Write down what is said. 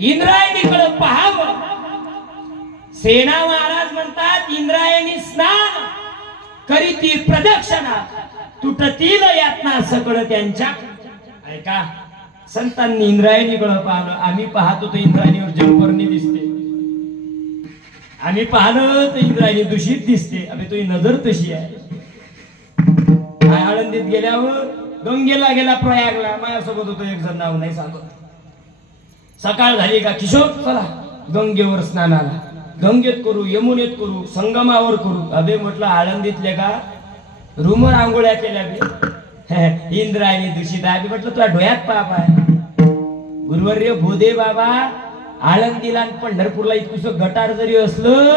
इंद्रायणीकडे पाहावं। सेना महाराज म्हणतात इंद्रायणी स्नान करीती प्रदक्षिणा तुटतील यातना सकळ त्यांच्या। ऐका संतांनी इंद्रायणीकडे पाहिलं, आम्ही पाहतो तर इंद्रायणीवर जलपर्णी दिसते, आम्ही पाहलं तर इंद्रायणी दूषित दिसते। अबे तुझी नजर तशी आहे। आळंदीत गेल्यावर गंगेला गेला, प्रयागला, माझ्यासोबत होतो एक जण, नाव नाही सांगत। सकाळ झाली का किशोर चला गंगेवर स्नानाला, गंगेत करू, यमुनेत करू, संगमावर करू। अबे म्हटलं आळंदीतले का रूमर आंघोळ्या केल्या बे इंद्रायणी दूषित आहे। म्हटलं तुला डोळ्यात पाप आहे। गुरुवर्य भोदे बाबा आळंदीला पंढरपूरला इतकुस गटार जरी असलं